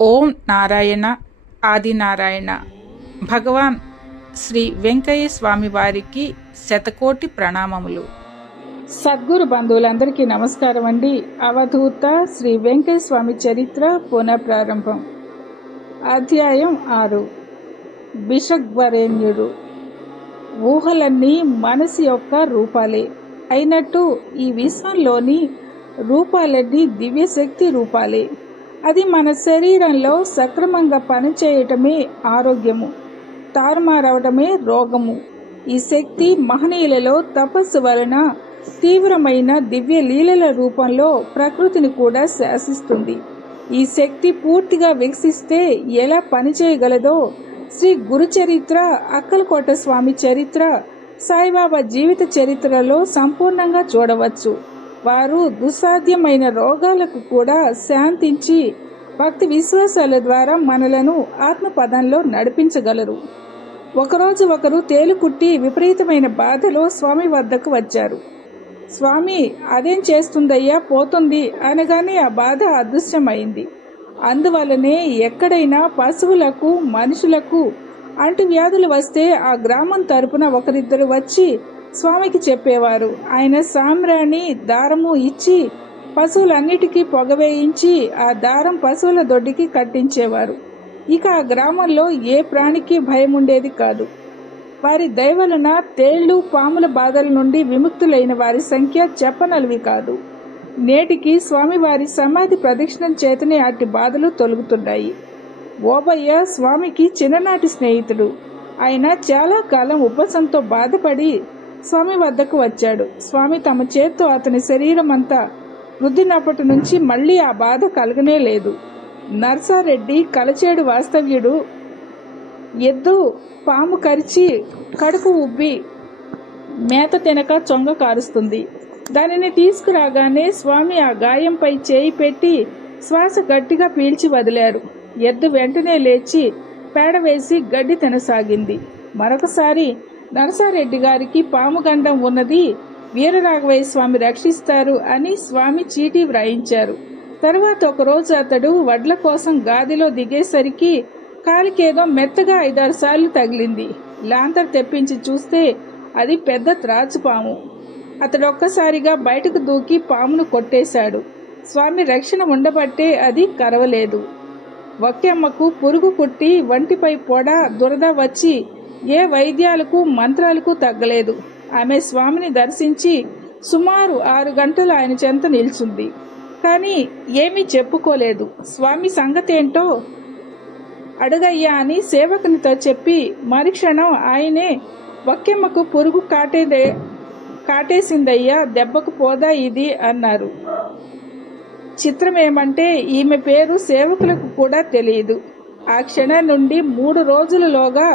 ఓం నారాయణ ఆదినారాయణ. భగవాన్ శ్రీ వెంకయ్య స్వామి వారికి శతకోటి ప్రణామములు. సద్గురు బంధువులందరికీ నమస్కారం అండి. అవధూత శ్రీ వెంకయ్య స్వామి చరిత్ర పునఃప్రారంభం. అధ్యాయం 6. బిషగ్వరేణ్యుడు. ఊహలన్నీ మనసు యొక్క రూపాలే అయినట్టు ఈ విశ్వంలోని రూపాలన్నీ దివ్యశక్తి రూపాలే. అది మన శరీరంలో సక్రమంగా పనిచేయటమే ఆరోగ్యము, తారుమారవటమే రోగము. ఈ శక్తి మహనీయులలో తపస్సు వలన తీవ్రమైన దివ్య లీలల రూపంలో ప్రకృతిని కూడా శాసిస్తుంది. ఈ శక్తి పూర్తిగా వికసిస్తే ఎలా పనిచేయగలదో శ్రీ గురు చరిత్ర, అక్కలకోట స్వామి చరిత్ర, సాయిబాబా జీవిత చరిత్రలో సంపూర్ణంగా చూడవచ్చు. వారు దుస్సాధ్యమైన రోగాలకు కూడా శాంతించి భక్తి విశ్వాసాల ద్వారా మనలను ఆత్మపదంలో నడిపించగలరు. ఒకరోజు ఒకరు తేలుకుట్టి విపరీతమైన బాధలో స్వామి వద్దకు వచ్చారు. స్వామి, అదేం చేస్తుందయ్యా, పోతుంది అనగానే ఆ బాధ అదృశ్యమైంది. అందువలనే ఎక్కడైనా పశువులకు మనుషులకు అంటువ్యాధులు వస్తే ఆ గ్రామం తరపున ఒకరిద్దరు వచ్చి స్వామికి చెప్పేవారు. ఆయన సాంబ్రాణి దారము ఇచ్చి పశువులన్నిటికీ పొగవేయించి ఆ దారం పశువుల దొడ్డికి కట్టించేవారు. ఇక ఆ గ్రామంలో ఏ ప్రాణికి భయం ఉండేది కాదు. వారి దయవలన తేళ్లు, పాముల బాధల నుండి విముక్తులైన వారి సంఖ్య చెప్పనలవి కాదు. నేటికి స్వామివారి సమాధి ప్రదక్షిణం చేతనే అట్టి బాధలు తొలగుతున్నాయి. ఓబయ్య స్వామికి చిన్ననాటి స్నేహితుడు. ఆయన చాలా కాలం ఉపసంతో బాధపడి స్వామి వద్దకు వచ్చాడు. స్వామి తమ చేత్తో అతని శరీరం అంతా రుద్దినప్పటి నుంచి మళ్ళీ ఆ బాధ కలగనే లేదు. నర్సారెడ్డి కలచేడు వాస్తవ్యుడు. ఎద్దు పాము కరిచి కడుపు ఉబ్బి మేత తినక చొంగ కారుస్తుంది. దానిని తీసుకురాగానే స్వామి ఆ గాయంపై చేయి పెట్టి శ్వాస గట్టిగా పీల్చి వదిలారు. ఎద్దు వెంటనే లేచి పేడ వేసి గడ్డి తినసాగింది. మరొకసారి నరసారెడ్డి గారికి పాము గండం ఉన్నది, వీరరాఘవయ్య స్వామి రక్షిస్తారు అని స్వామి చీటీ వ్రాయించారు. తరువాత ఒకరోజు అతడు వడ్ల కోసం గాదిలో దిగేసరికి కాలికేదో మెత్తగా 5-6 సార్లు తగిలింది. లాంతర్ తెప్పించి చూస్తే అది పెద్ద త్రాచుపాము. అతడు ఒక్కసారిగా బయటకు దూకి పామును కొట్టేశాడు. స్వామి రక్షణ ఉండబట్టే అది కరవలేదు. వక్కెమ్మకు పురుగు కుట్టి వంటిపై పొడ దురద వచ్చి ఏ వైద్యాలకు మంత్రాలకు తగ్గలేదు. ఆమె స్వామిని దర్శించి సుమారు 6 గంటలు ఆయన చెంత నిల్చుంది. కానీ ఏమీ చెప్పుకోలేదు. స్వామి సంగతేంటో అడుగయ్యా అని సేవకునితో చెప్పి మరుక్షణం ఆయనే, వక్కెమ్మకు పురుగు కాటేసిందయ్యా, దెబ్బకు పోదా ఇది అన్నారు. చిత్రమేమంటే ఈమె పేరు సేవకులకు కూడా తెలియదు. ఆ క్షణం నుండి 3 రోజులలోగా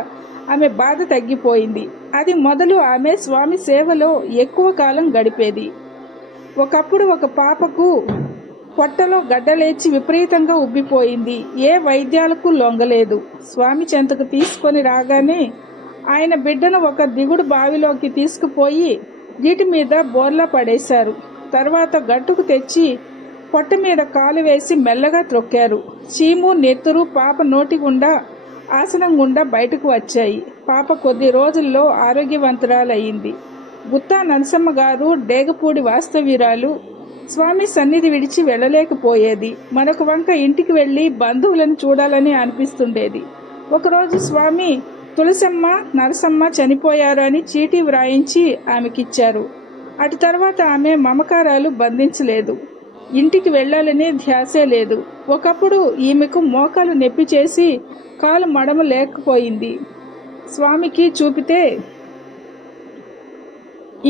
ఆమె బాధ తగ్గిపోయింది. అది మొదలు ఆమె స్వామి సేవలో ఎక్కువ కాలం గడిపేది. ఒకప్పుడు ఒక పాపకు పొట్టలో గడ్డలేచి విపరీతంగా ఉబ్బిపోయింది. ఏ వైద్యాలకు లొంగలేదు. స్వామి చెంతకు తీసుకొని రాగానే ఆయన బిడ్డను ఒక దిగుడు బావిలోకి తీసుకుపోయి నీటి మీద బోర్లా పడేశారు. తర్వాత గట్టుకు తెచ్చి పొట్ట మీద కాలు వేసి మెల్లగా త్రొక్కారు. చీము, నెత్తురు పాప నోటి గుండా, ఆసనం గుండా బయటకు వచ్చాయి. పాప కొద్ది రోజుల్లో ఆరోగ్యవంతురాలయ్యింది. గుత్తా నరసమ్మ గారు డేగపూడి వాస్తవ్యురాలు. స్వామి సన్నిధి విడిచి వెళ్ళలేకపోయేది. మరొక వంక ఇంటికి వెళ్ళి బంధువులను చూడాలని అనిపిస్తుండేది. ఒకరోజు స్వామి తులసమ్మ, నరసమ్మ చనిపోయారు అని చీటీ వ్రాయించి ఆమెకిచ్చారు. అటు తర్వాత ఆమె మమకారాలు బంధించలేదు. ఇంటికి వెళ్లాలనే ధ్యాసే లేదు. ఒకప్పుడు ఈమెకు మోకాలు నొప్పి చేసి కాలు మడమ లేకపోయింది. స్వామికి చూపితే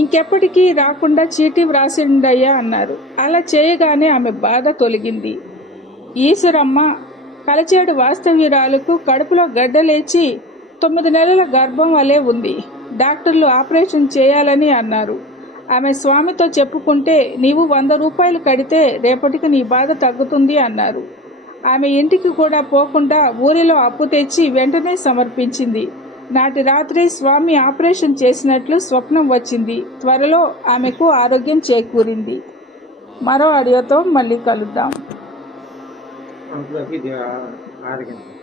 ఇంకెప్పటికీ రాకుండా చీటీ వ్రాసిండయ్యా అన్నారు. అలా చేయగానే ఆమె బాధ తొలగింది. ఈశ్వరమ్మ కలచేడు వాస్తవ్యురాలకు కడుపులో గడ్డలేచి 9 నెలల గర్భం వలె ఉంది. డాక్టర్లు ఆపరేషన్ చేయాలని అన్నారు. ఆమె స్వామితో చెప్పుకుంటే నీవు 100 రూపాయలు కడితే రేపటికి నీ బాధ తగ్గుతుంది అన్నారు. ఆమె ఇంటికి కూడా పోకుండా ఊరిలో అప్పు తెచ్చి వెంటనే సమర్పించింది. నాటి రాత్రి స్వామి ఆపరేషన్ చేసినట్లు స్వప్నం వచ్చింది. త్వరలో ఆమెకు ఆరోగ్యం చేకూరింది. మరో ఆడియోతో మళ్ళీ కలుద్దాం. మనసులోకి ఆరగించు.